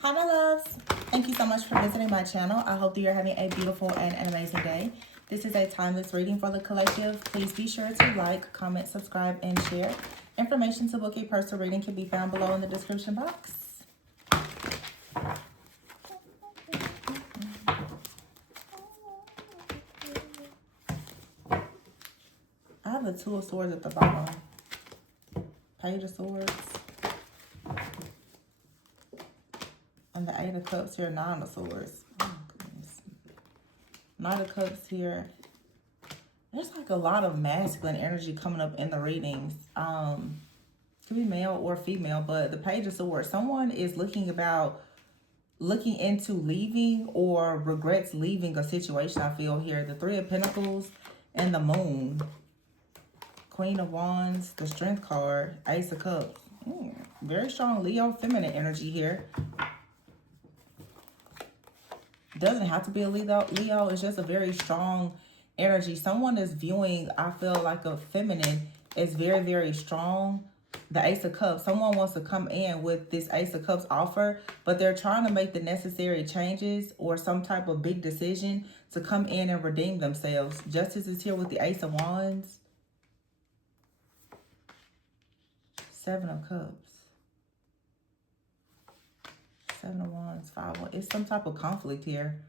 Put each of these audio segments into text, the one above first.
Hi, my loves. Thank you so much for visiting my channel. I hope that you're having a beautiful and an amazing day. This is a timeless reading for the collective. Please be sure to like, comment, subscribe, and share. Information to book a personal reading can be found below in the description box. I have the Two of Swords at the bottom. Page of Swords. And the Eight of Cups here, Nine of Swords. Oh, goodness. Nine of Cups here. There's like a lot of masculine energy coming up in the readings. Could be male or female, but the Page of Swords, someone is looking into leaving or regrets leaving a situation. I feel here the Three of Pentacles and the Moon, Queen of Wands, the Strength card, Ace of Cups. Very strong Leo feminine energy here. Doesn't have to be a Leo. It's just a very strong energy. Someone is viewing, I feel like, a feminine is very, very strong. The Ace of Cups. Someone wants to come in with this Ace of Cups offer, but they're trying to make the necessary changes or some type of big decision to come in and redeem themselves. Justice is here with the Ace of Wands. Seven of Cups. Seven of Wands, Five of Wands. It's some type of conflict here.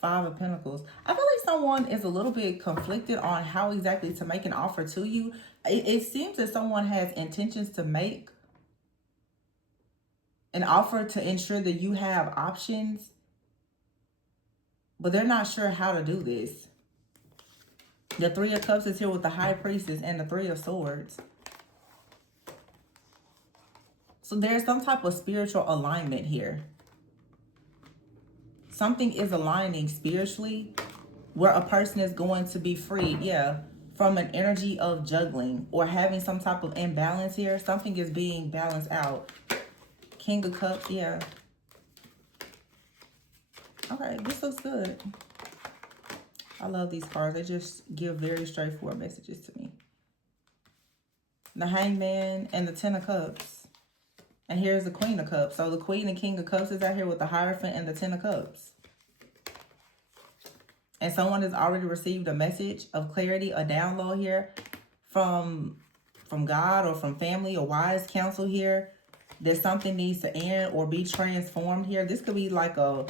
Five of Pentacles. I feel like someone is a little bit conflicted on how exactly to make an offer to you. It seems that someone has intentions to make an offer to ensure that you have options, but they're not sure how to do this. The Three of Cups is here with the High Priestess and the Three of Swords. So there's some type of spiritual alignment here. Something is aligning spiritually where a person is going to be freed, from an energy of juggling or having some type of imbalance here. Something is being balanced out. King of Cups, Okay, this looks good. I love these cards. They just give very straightforward messages to me. The Hangman and the Ten of Cups. And here's the Queen of Cups. So the Queen and King of Cups is out here with the Hierophant and the Ten of Cups. And someone has already received a message of clarity, a download here from God or from family or wise counsel here. That something needs to end or be transformed here. This could be like a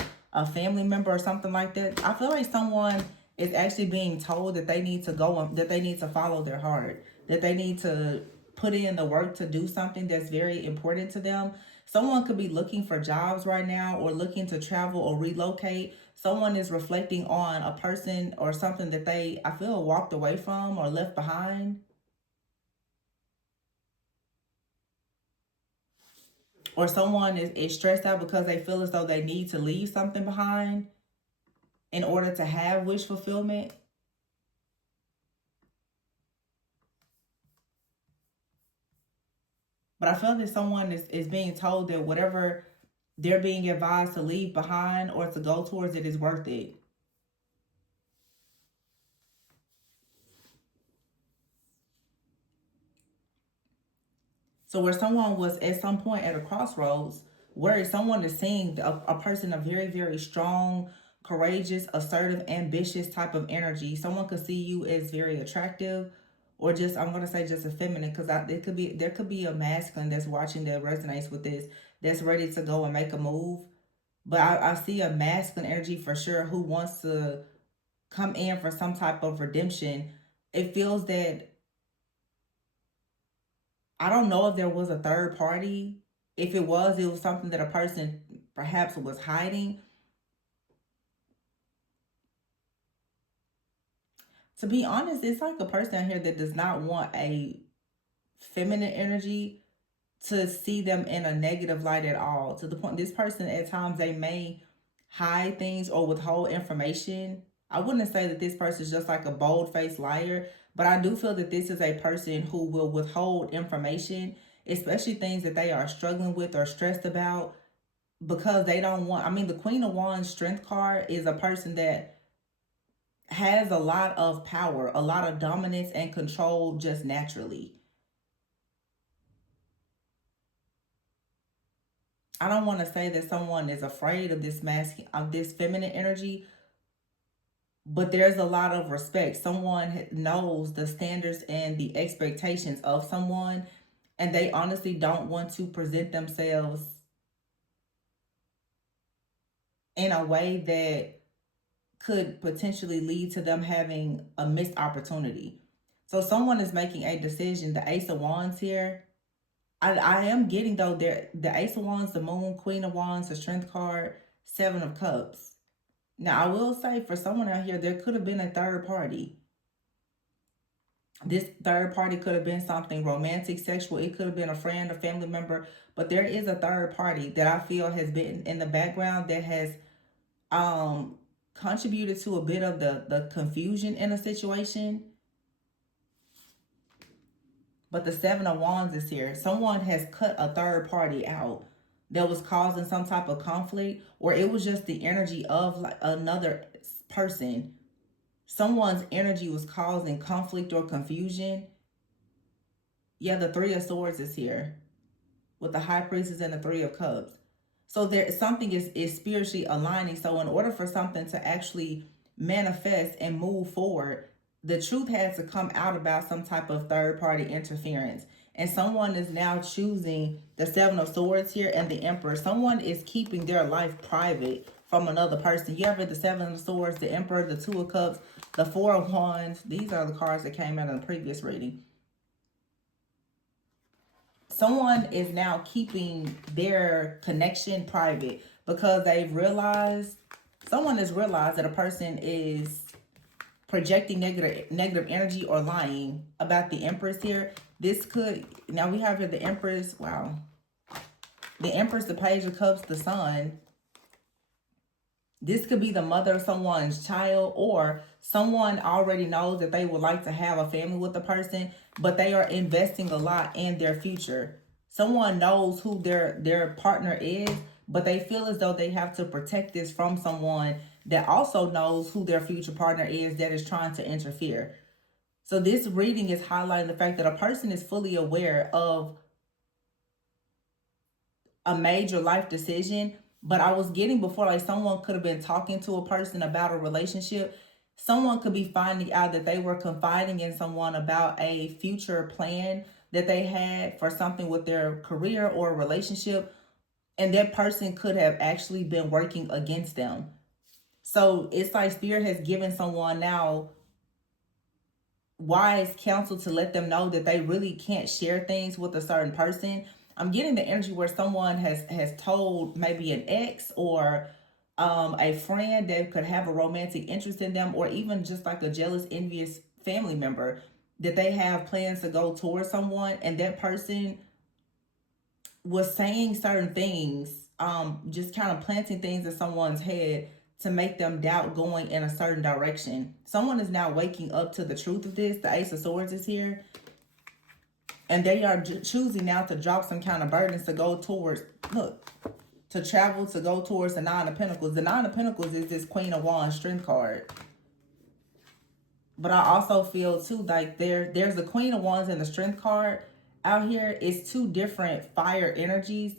family member or something like that. I feel like someone is actually being told that they need to go, that they need to follow their heart, that they need to put in the work to do something that's very important to them. Someone could be looking for jobs right now or looking to travel or relocate. Someone is reflecting on a person or something that they, I feel, walked away from or left behind. Or someone is stressed out because they feel as though they need to leave something behind in order to have wish fulfillment. But I feel that someone is being told that whatever they're being advised to leave behind or to go towards it is worth it. So where someone was at some point at a crossroads, where someone is seeing a person of very, very strong, courageous, assertive, ambitious type of energy. Someone could see you as very attractive, or just, I'm going to say just a feminine, because there could be a masculine that's watching that resonates with this, that's ready to go and make a move. But I see a masculine energy for sure who wants to come in for some type of redemption. It feels that, I don't know if there was a third party. If it was something that a person perhaps was hiding. To be honest, it's like a person out here that does not want a feminine energy to see them in a negative light at all. To the point, this person at times, they may hide things or withhold information. I wouldn't say that this person is just like a bold-faced liar, but I do feel that this is a person who will withhold information, especially things that they are struggling with or stressed about, because they don't want, I mean, the Queen of Wands Strength card is a person that has a lot of power, a lot of dominance and control just naturally. I don't want to say that someone is afraid of this of this feminine energy, but there's a lot of respect. Someone knows the standards and the expectations of someone, and they honestly don't want to present themselves in a way that could potentially lead to them having a missed opportunity. So someone is making a decision. The Ace of Wands here. I am getting though there the Ace of Wands, the Moon, Queen of Wands, the Strength card, Seven of Cups. Now I will say for someone out here, there could have been a third party. This third party could have been something romantic, sexual. It could have been a friend, a family member. But there is a third party that I feel has been in the background that has contributed to a bit of the confusion in a situation. But the Seven of Wands is here. Someone has cut a third party out that was causing some type of conflict, or it was just the energy of like another person. Someone's energy was causing conflict or confusion. Yeah, the Three of Swords is here with the High Priestess and the Three of Cups. So there something is spiritually aligning. So in order for something to actually manifest and move forward, the truth has to come out about some type of third party interference. And someone is now choosing the Seven of Swords here and the Emperor. Someone is keeping their life private from another person. You have the Seven of Swords, the Emperor, the Two of Cups, the Four of Wands. These are the cards that came out in the previous reading. Someone is now keeping their connection private because they've realized, someone has realized that a person is projecting negative energy or lying about the Empress here. This could, now we have here the Empress, wow. The Empress, the Page of Cups, the Sun. This could be the mother of someone's child, or someone already knows that they would like to have a family with the person, but they are investing a lot in their future. Someone knows who their partner is, but they feel as though they have to protect this from someone that also knows who their future partner is that is trying to interfere. So this reading is highlighting the fact that a person is fully aware of a major life decision. But I was getting before, like someone could have been talking to a person about a relationship. Someone could be finding out that they were confiding in someone about a future plan that they had for something with their career or relationship. And that person could have actually been working against them. So it's like Spirit has given someone now wise counsel to let them know that they really can't share things with a certain person. I'm getting the energy where someone has told maybe an ex or a friend that could have a romantic interest in them, or even just like a jealous, envious family member, that they have plans to go towards someone, and that person was saying certain things, just kind of planting things in someone's head to make them doubt going in a certain direction. Someone is now waking up to the truth of this. The Ace of Swords is here. And they are choosing now to drop some kind of burdens to go towards, look, to travel, to go towards the Nine of Pentacles. The Nine of Pentacles is this Queen of Wands Strength card. But I also feel too, like there's the Queen of Wands and the Strength card out here. It's two different fire energies.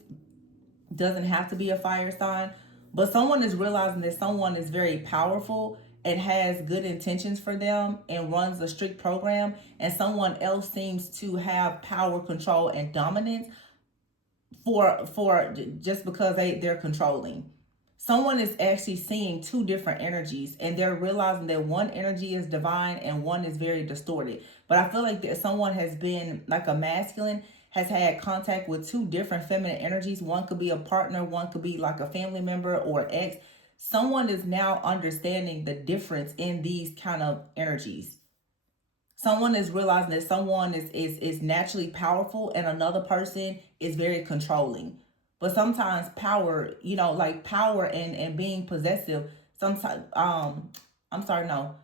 Doesn't have to be a fire sign. But someone is realizing that someone is very powerful and has good intentions for them and runs a strict program, and someone else seems to have power, control, and dominance for just because they're controlling. Someone is actually seeing two different energies, and they're realizing that one energy is divine and one is very distorted. But I feel like that someone has been like a masculine, has had contact with two different feminine energies. One could be a partner, one could be like a family member or ex. Someone is now understanding the difference in these kind of energies. Someone is realizing that someone is naturally powerful and another person is very controlling. But sometimes power, you know, like power and being possessive, sometimes I'm sorry, no.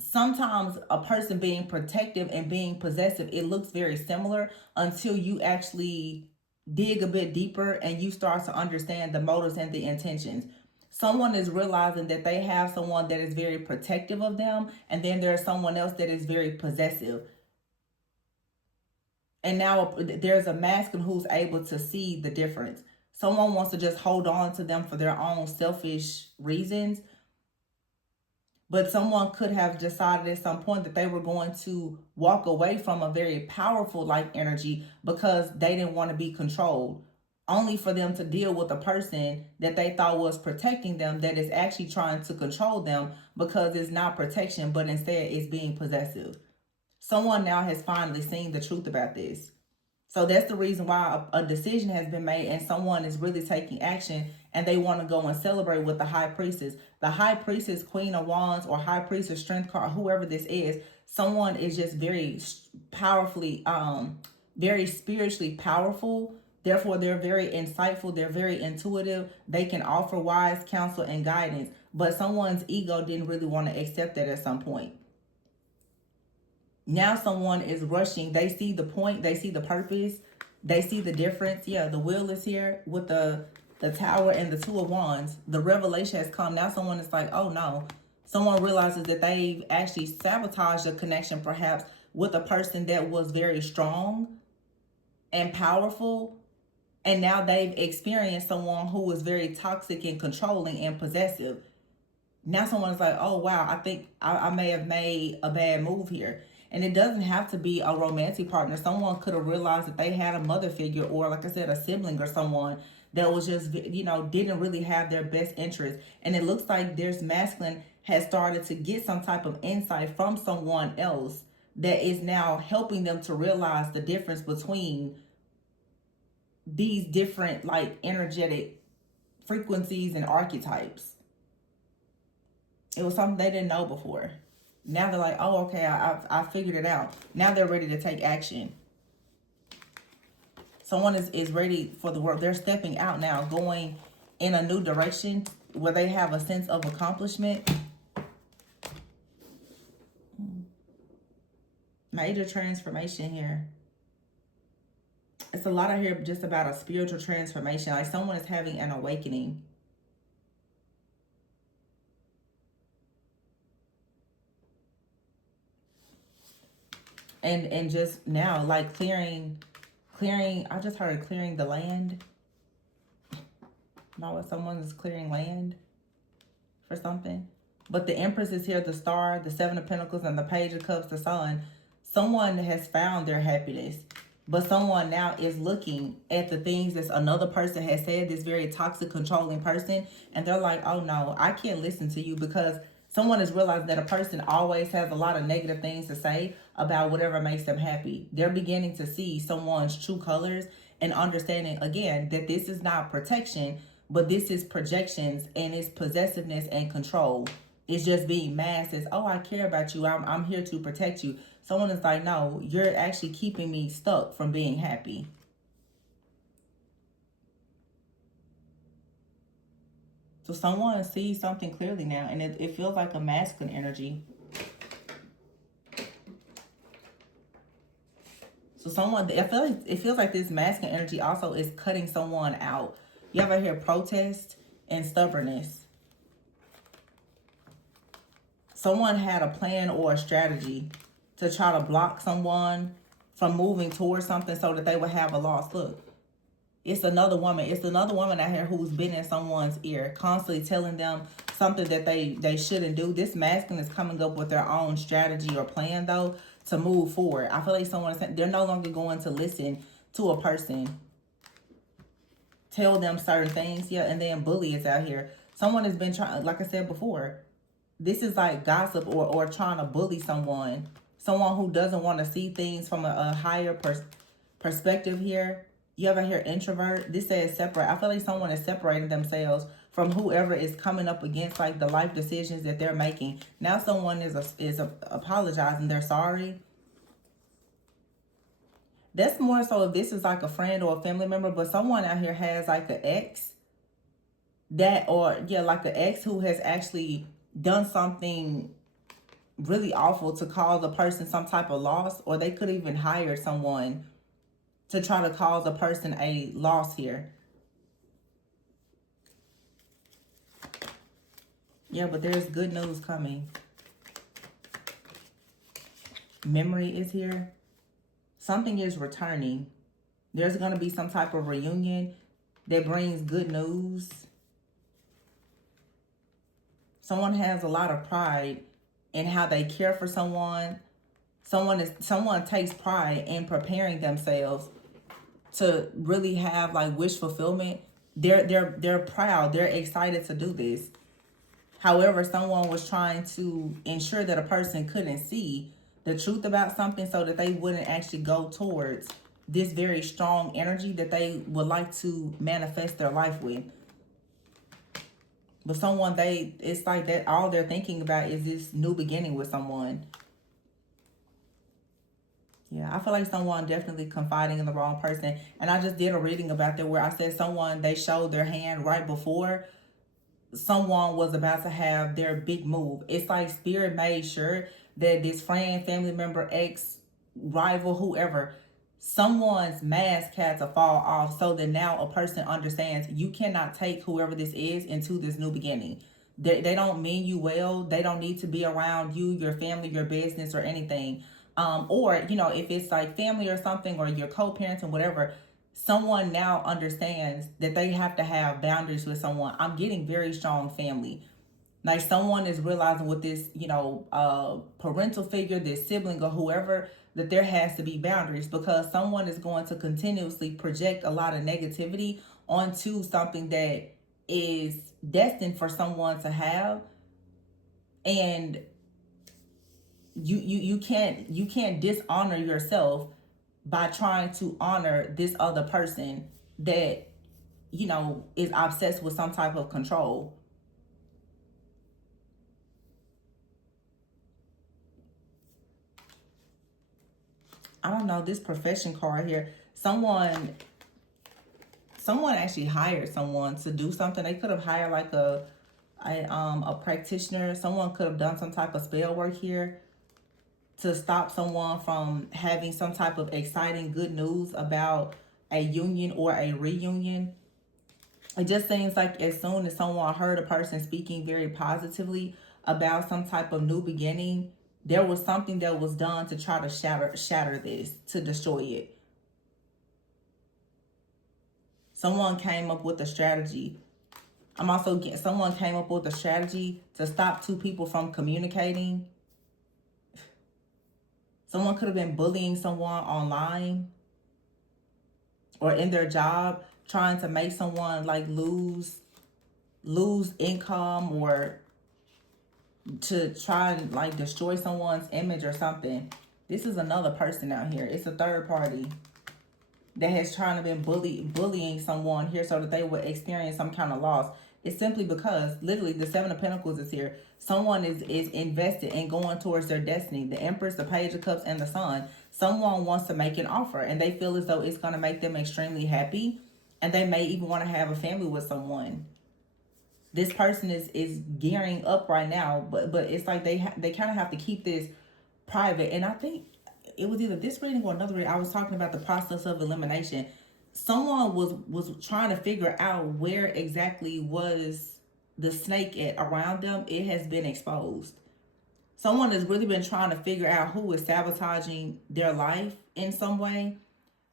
Sometimes a person being protective and being possessive, it looks very similar until you actually dig a bit deeper and you start to understand the motives and the intentions. Someone is realizing that they have someone that is very protective of them, and then there's someone else that is very possessive. And now there's a masculine who's able to see the difference. Someone wants to just hold on to them for their own selfish reasons. But someone could have decided at some point that they were going to walk away from a very powerful life energy because they didn't want to be controlled, only for them to deal with a person that they thought was protecting them that is actually trying to control them, because it's not protection, but instead it's being possessive. Someone now has finally seen the truth about this. So that's the reason why a decision has been made and someone is really taking action, and they want to go and celebrate with the high priestess. The high priestess, queen of wands, or high priestess, strength card, whoever this is, someone is just very powerfully, very spiritually powerful. Therefore, they're very insightful. They're very intuitive. They can offer wise counsel and guidance. But someone's ego didn't really want to accept that at some point. Now someone is rushing. They see the point. They see the purpose. They see the difference. Yeah, the wheel is here with the tower and the two of wands. The revelation has come. Now someone is like, oh no. Someone realizes that they've actually sabotaged a connection perhaps with a person that was very strong and powerful. And now they've experienced someone who was very toxic and controlling and possessive. Now someone's like, oh wow, I think I may have made a bad move here. And it doesn't have to be a romantic partner. Someone could have realized that they had a mother figure, or like I said, a sibling or someone that was just, didn't really have their best interest. And it looks like there's masculine has started to get some type of insight from someone else that is now helping them to realize the difference between these different like energetic frequencies and archetypes. It was something they didn't know before. Now they're like, oh, okay, I figured it out. Now they're ready to take action. Someone is ready for the work. They're stepping out now, going in a new direction where they have a sense of accomplishment. Major transformation here. It's a lot of here just about a spiritual transformation. Like someone is having an awakening. And just now, like clearing, I just heard clearing the land. Not what someone is clearing land for something. But the Empress is here, the Star, the Seven of Pentacles, and the Page of Cups, the Sun. Someone has found their happiness. But someone now is looking at the things that another person has said, this very toxic, controlling person. And they're like, oh no, I can't listen to you, because someone has realized that a person always has a lot of negative things to say about whatever makes them happy. They're beginning to see someone's true colors and understanding, again, that this is not protection, but this is projections, and it's possessiveness and control. It's just being masked as, oh, I care about you. I'm here to protect you. Someone is like, no, you're actually keeping me stuck from being happy. So someone sees something clearly now, and it feels like a masculine energy. So someone, it feels like this masculine energy also is cutting someone out. You ever hear protest and stubbornness? Someone had a plan or a strategy to try to block someone from moving towards something so that they would have a loss. Look, it's another woman. It's another woman out here who's been in someone's ear, constantly telling them something that they shouldn't do. This masculine is coming up with their own strategy or plan, though, to move forward. I feel like someone is saying they're no longer going to listen to a person tell them certain things. Yeah, and then bully is out here. Someone has been trying, like I said before, this is like gossip or trying to bully someone. Someone who doesn't want to see things from a higher perspective here. You ever hear introvert? This says separate. I feel like someone is separating themselves from whoever is coming up against like the life decisions that they're making. Now someone is apologizing. They're sorry. That's more so if this is like a friend or a family member, but someone out here has like an ex like an ex who has actually done something really awful to cause a person some type of loss, or they could even hire someone to try to cause a person a loss here. Yeah, but there's good news coming. Memory is here. Something is returning. There's going to be some type of reunion. that brings good news. Someone has a lot of pride in how they care for someone. Someone takes pride in preparing themselves to really have like wish fulfillment. They're proud. They're excited to do this. However, someone was trying to ensure that a person couldn't see the truth about something so that they wouldn't actually go towards this very strong energy that they would like to manifest their life with. But someone, it's like that all they're thinking about is this new beginning with someone. Yeah, I feel like someone definitely confiding in the wrong person. And I just did a reading about that where I said someone, they showed their hand right before someone was about to have their big move. It's like spirit made sure that this friend, family member, ex, rival, whoever, someone's mask had to fall off so that now a person understands you cannot take whoever this is into this new beginning. They don't mean you well. They don't need to be around you, your family, your business, or anything. Or, you know, if it's like family or something, or your co-parents and whatever, someone now understands that they have to have boundaries with someone. I'm getting very strong family. Like someone is realizing with this, you know, parental figure, this sibling or whoever, that there has to be boundaries because someone is going to continuously project a lot of negativity onto something that is destined for someone to have. And you can't dishonor yourself by trying to honor this other person that, you know, is obsessed with some type of control. I don't know, this profession card here, someone actually hired someone to do something. They could have hired like a practitioner. Someone could have done some type of spell work here to stop someone from having some type of exciting good news about a union or a reunion. It just seems like as soon as someone heard a person speaking very positively about some type of new beginning, there was something that was done to try to shatter this, to destroy it. Someone came up with a strategy. I'm also getting someone came up with a strategy to stop two people from communicating. Someone could have been bullying someone online or in their job, trying to make someone like lose income, or to try and like destroy someone's image or something. This is another person out here. It's a third party that has trying to been bullying someone here so that they would experience some kind of loss. It's simply because literally the Seven of Pentacles is here. Someone is invested in going towards their destiny. The Empress, the Page of Cups, and the Sun. Someone wants to make an offer and they feel as though it's going to make them extremely happy, and they may even want to have a family with someone. This person is gearing up right now, but it's like they kind of have to keep this private. And I think it was either this reading or another reading, I was talking about the process of elimination. Someone was trying to figure out where exactly was the snake at around them. It has been exposed. Someone has really been trying to figure out who is sabotaging their life in some way.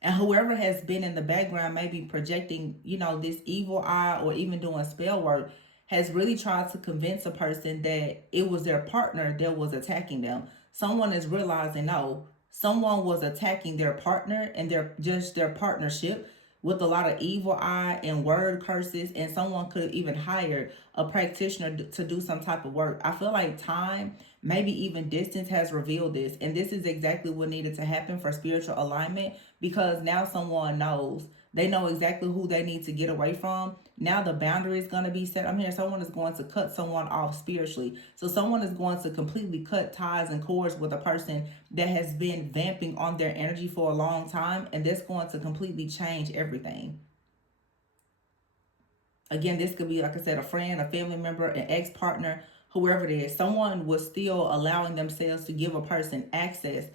And whoever has been in the background, maybe projecting, you know, this evil eye or even doing spell work, has really tried to convince a person that it was their partner that was attacking them. Someone is realizing, no, someone was attacking their partner and their partnership with a lot of evil eye and word curses, and someone could have even hired a practitioner to do some type of work. I feel like time, maybe even distance, has revealed this, and this is exactly what needed to happen for spiritual alignment, because now someone knows. They know exactly who they need to get away from. Now the boundary is going to be set. I'm here. Someone is going to cut someone off spiritually. So someone is going to completely cut ties and cords with a person that has been vamping on their energy for a long time. And that's going to completely change everything. Again, this could be, like I said, a friend, a family member, an ex-partner, whoever it is. Someone was still allowing themselves to give a person access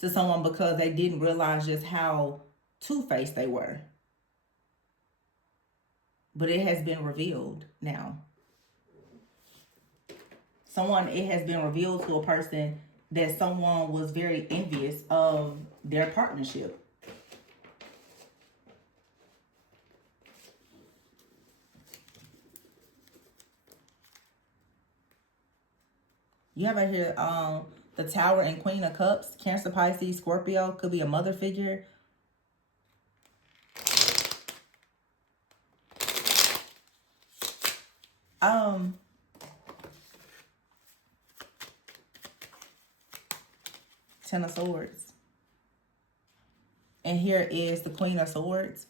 to someone because they didn't realize just how two-faced they were. But it has been revealed now. It has been revealed to a person that someone was very envious of their partnership. You have right here the Tower and Queen of Cups, Cancer, Pisces, Scorpio, could be a mother figure. Ten of Swords. And here is the Queen of Swords.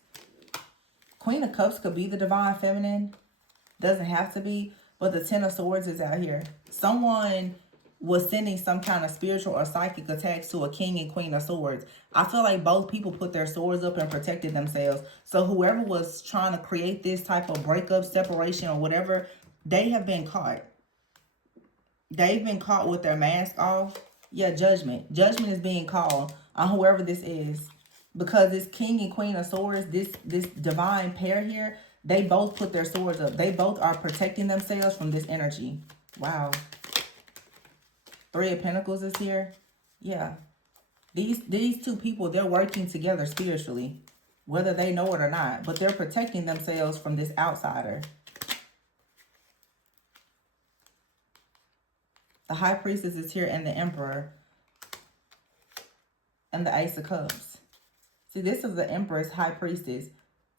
Queen of Cups could be the divine feminine. Doesn't have to be. But the Ten of Swords is out here. Someone was sending some kind of spiritual or psychic attacks to a King and Queen of Swords. I feel like both people put their swords up and protected themselves. So whoever was trying to create this type of breakup, separation, or whatever, they have been caught. They've been caught with their mask off. Yeah, judgment. Judgment is being called on whoever this is. Because this King and Queen of Swords, this divine pair here, they both put their swords up. They both are protecting themselves from this energy. Wow. Three of Pentacles is here. Yeah. These two people, they're working together spiritually. Whether they know it or not. But they're protecting themselves from this outsider. The High Priestess is here and the Emperor. And the Ace of Cups. See, this is the Empress, High Priestess.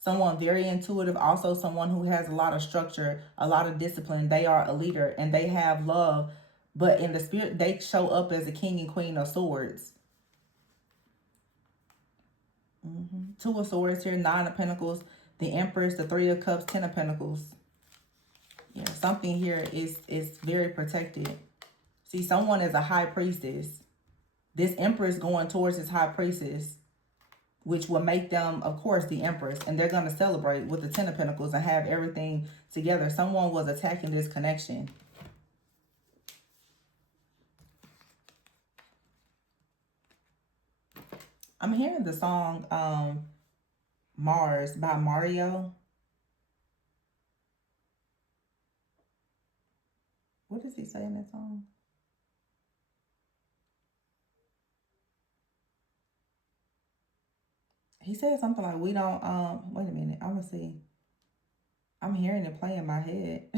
Someone very intuitive. Also someone who has a lot of structure, a lot of discipline. They are a leader and they have love. But in the spirit, they show up as a King and Queen of Swords. Two of Swords here, Nine of Pentacles. The Empress, the Three of Cups, Ten of Pentacles. Yeah, something here is very protected. See, someone is a High Priestess. This Empress going towards this High Priestess, which will make them, of course, the Empress. And they're going to celebrate with the Ten of Pentacles and have everything together. Someone was attacking this connection. I'm hearing the song Mars by Mario. What does he say in that song? He said something like, we don't, wait a minute, I'm gonna see. I'm hearing it play in my head.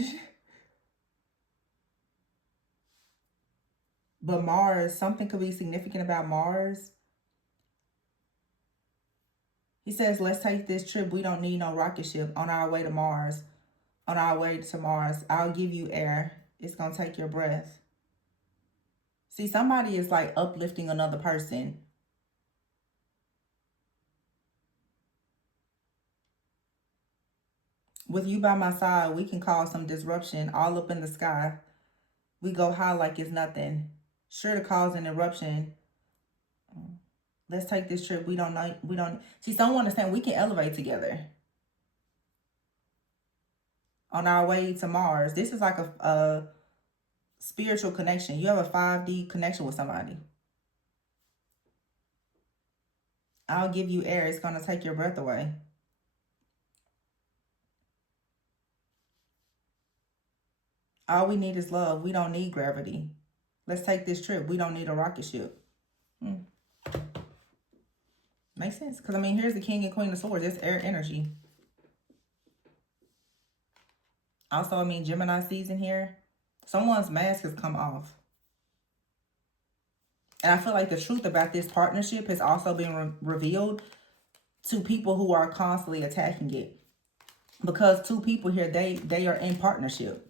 But Mars, something could be significant about Mars. He says, let's take this trip. We don't need no rocket ship on our way to Mars. On our way to Mars, I'll give you air. It's gonna take your breath. See, somebody is like uplifting another person. With you by my side, we can cause some disruption all up in the sky. We go high like it's nothing. Sure to cause an eruption. Let's take this trip. We don't see, someone is saying we can elevate together. On our way to Mars. This is like a spiritual connection. You have a 5D connection with somebody. I'll give you air. It's going to take your breath away. All we need is love. We don't need gravity. Let's take this trip. We don't need a rocket ship. Makes sense. Because, I mean, here's the King and Queen of Swords. It's air energy. Also, I mean, Gemini season here. Someone's mask has come off. And I feel like the truth about this partnership has also been revealed to people who are constantly attacking it. Because two people here, they are in partnership.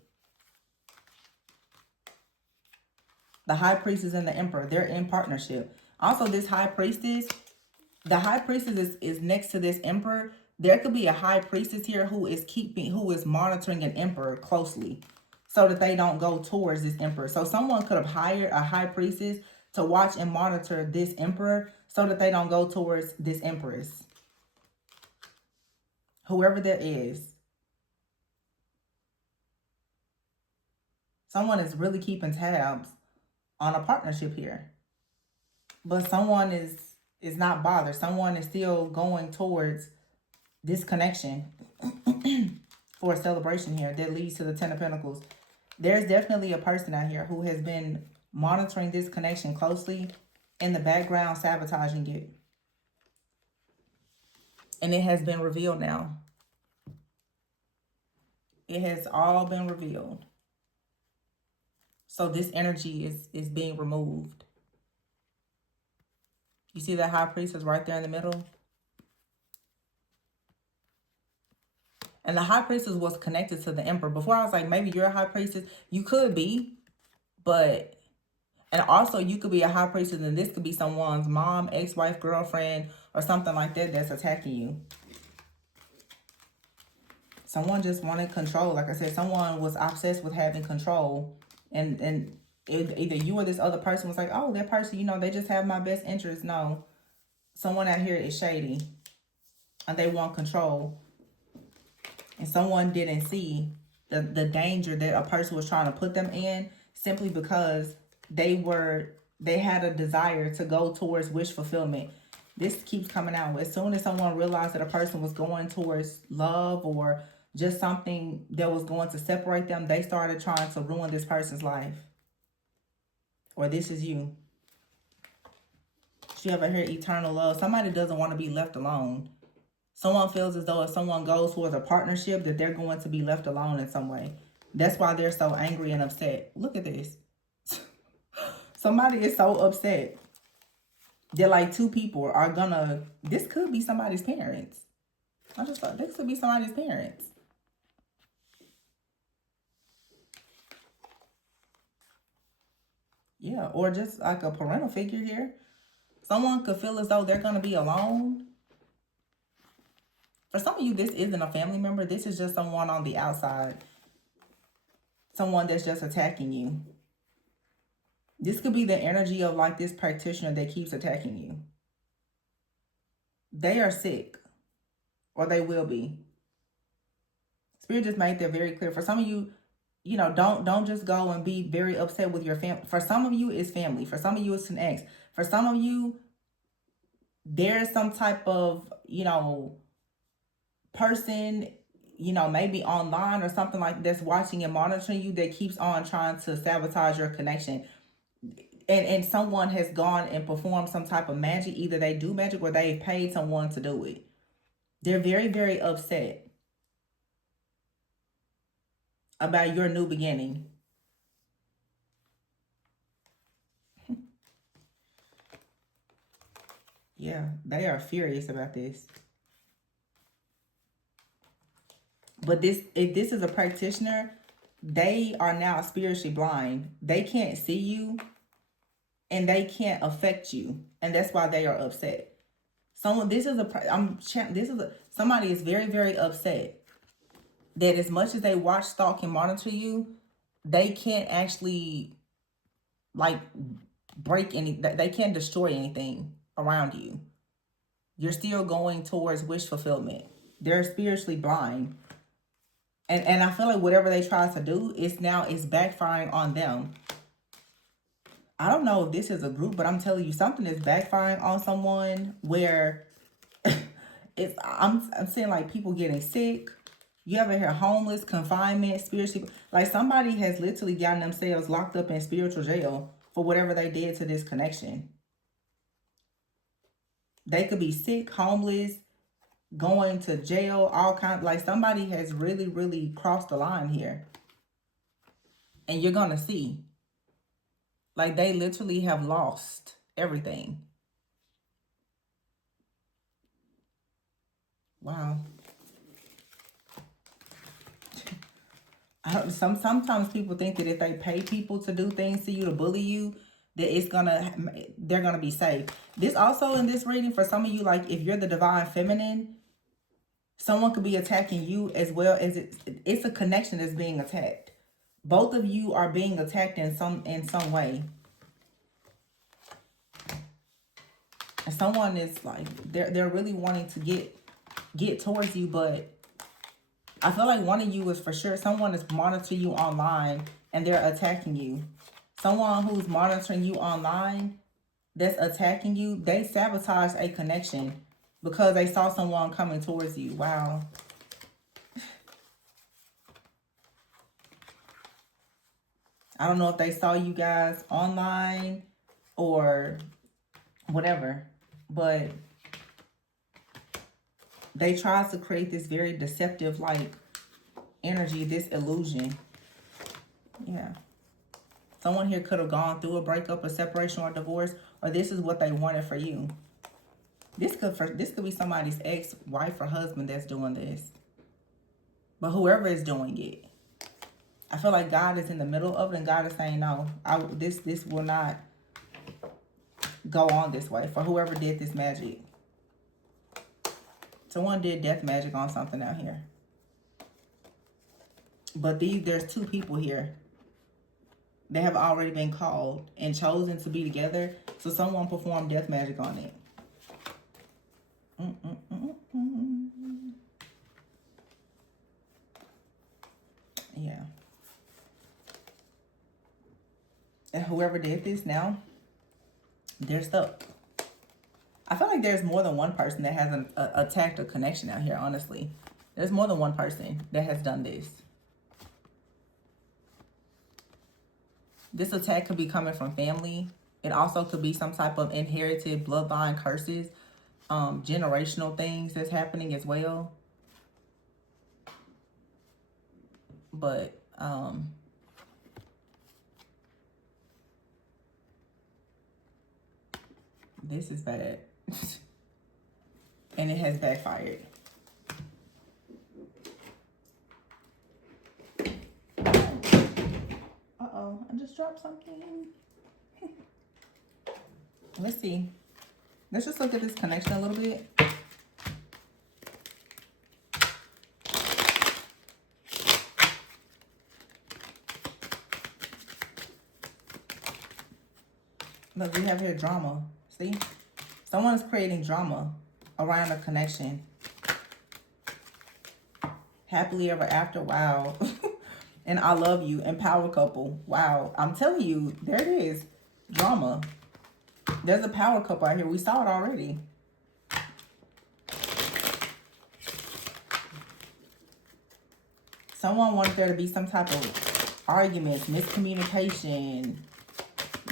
The High Priestess and the Emperor, they're in partnership. Also, this High Priestess, the High Priestess is next to this Emperor. There could be a High Priestess here who is monitoring an Emperor closely so that they don't go towards this Emperor. So someone could have hired a High Priestess to watch and monitor this Emperor so that they don't go towards this Empress. Whoever that is. Someone is really keeping tabs on a partnership here. But someone is not bothered. Someone is still going towards this connection for a celebration here that leads to the Ten of Pentacles. There's definitely a person out here who has been monitoring this connection closely in the background, sabotaging it. And it has been revealed now. It has all been revealed. So this energy is being removed. You see that high priestess right there in the middle? And the high priestess was connected to the emperor. Before I was like, maybe you're a high priestess. You could be, but, and also you could be a high priestess and this could be someone's mom, ex-wife, girlfriend, or something like that that's attacking you. Someone just wanted control. Like I said, someone was obsessed with having control. And either you or this other person was like, oh, that person, you know, they just have my best interest. No, someone out here is shady and they want control. And someone didn't see the danger that a person was trying to put them in simply because they had a desire to go towards wish fulfillment. This keeps coming out. As soon as someone realized that a person was going towards love or just something that was going to separate them, they started trying to ruin this person's life. Or this is you. You ever hear eternal love? Somebody doesn't want to be left alone. Someone feels as though if someone goes towards a partnership that they're going to be left alone in some way. That's why they're so angry and upset. Look at this. Somebody is so upset that like two people are gonna, this could be somebody's parents. I just thought this could be somebody's parents. Yeah, or just like a parental figure here. Someone could feel as though they're gonna be alone. For some of you, this isn't a family member. This is just someone on the outside. Someone that's just attacking you. This could be the energy of like this practitioner that keeps attacking you. They are sick. Or they will be. Spirit just made that very clear. For some of you, you know, don't just go and be very upset with your family. For some of you, it's family. For some of you, it's an ex. For some of you, there's some type of, you know, person, you know, maybe online or something like that's watching and monitoring you that keeps on trying to sabotage your connection. And someone has gone and performed some type of magic. Either they do magic or they've paid someone to do it. They're very, very upset about your new beginning. Yeah, they are furious about this. But if this is a practitioner, they are now spiritually blind. They can't see you and they can't affect you. And that's why they are upset. Somebody is very, very upset that as much as they watch, stalk, and monitor you, they can't actually like they can't destroy anything around you. You're still going towards wish fulfillment. They're spiritually blind. And I feel like whatever they try to do is backfiring on them. I don't know if this is a group, but I'm telling you, something is backfiring on someone where I'm seeing like people getting sick. You ever hear homeless, confinement, spiritually, like somebody has literally gotten themselves locked up in spiritual jail for whatever they did to this connection. They could be sick, homeless, going to jail, all kinds. Like somebody has really, really crossed the line here. And you're gonna see. Like they literally have lost everything. Wow. Sometimes people think that if they pay people to do things to you, to bully you, that they're gonna be safe. This also in this reading, for some of you, like if you're the divine feminine, someone could be attacking you as well as it's a connection that's being attacked. Both of you are being attacked in some way. And someone is like they're really wanting to get towards you, but I feel like one of you is for sure, someone is monitoring you online and they're attacking you. Someone who's monitoring you online that's attacking you, they sabotage a connection because they saw someone coming towards you. Wow. I don't know if they saw you guys online or whatever, but they tried to create this very deceptive like energy, this illusion. Yeah. Someone here could have gone through a breakup, a separation, or divorce, or this is what they wanted for you. This could be somebody's ex-wife or husband that's doing this. But whoever is doing it, I feel like God is in the middle of it, and God is saying, no, this will not go on this way for whoever did this magic. Someone did death magic on something out here. But there's two people here. They have already been called and chosen to be together. So someone performed death magic on it. Yeah. And whoever did this now, they're stuck. I feel like there's more than one person that has attacked a connection out here, honestly. There's more than one person that has done this. This attack could be coming from family. It also could be some type of inherited bloodline curses, generational things that's happening as well. But this is bad. And it has backfired. Uh-oh, I just dropped something. Let's see. Let's just look at this connection a little bit. Look, we have here drama. See? Someone is creating drama around a connection. Happily ever after. Wow. And I love you. And power couple. Wow. I'm telling you, there it is. Drama. There's a power couple out here. We saw it already. Someone wanted there to be some type of arguments, miscommunication,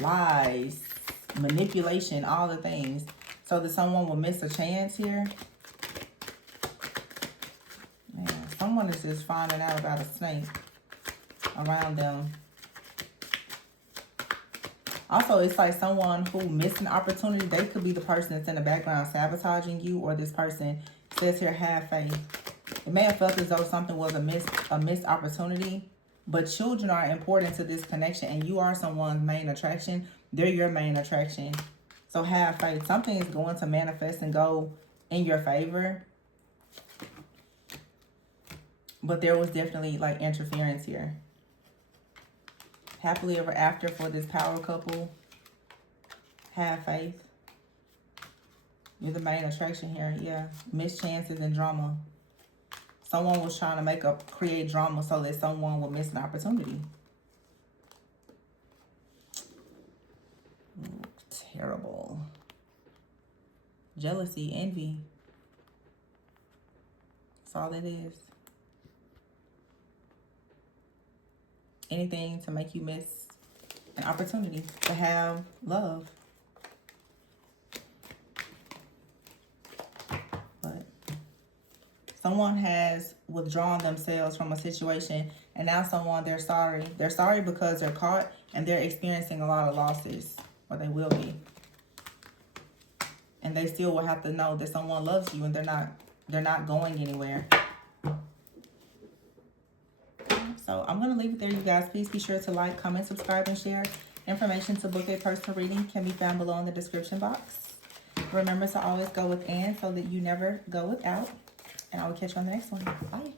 lies, manipulation, all the things. So that someone will miss a chance here. Man, someone is just finding out about a snake around them. Also, it's like someone who missed an opportunity. They could be the person that's in the background sabotaging you, or this person says here, have faith. It may have felt as though something was a missed opportunity, but children are important to this connection, and you are someone's main attraction. They're your main attraction. So have faith. Something is going to manifest and go in your favor. But there was definitely like interference here. Happily ever after for this power couple. Have faith. You're the main attraction here. Yeah. Missed chances and drama. Someone was trying to create drama so that someone will miss an opportunity. Ooh, terrible. Jealousy, envy. That's all it is. Anything to make you miss an opportunity to have love. But someone has withdrawn themselves from a situation, and now they're sorry. They're sorry because they're caught and they're experiencing a lot of losses, or they will be. And they still will have to know that someone loves you, and they're not going anywhere. So I'm going to leave it there, you guys. Please be sure to like, comment, subscribe, and share. Information to book a personal reading can be found below in the description box. Remember to always go with and so that you never go without. And I will catch you on the next one. Bye.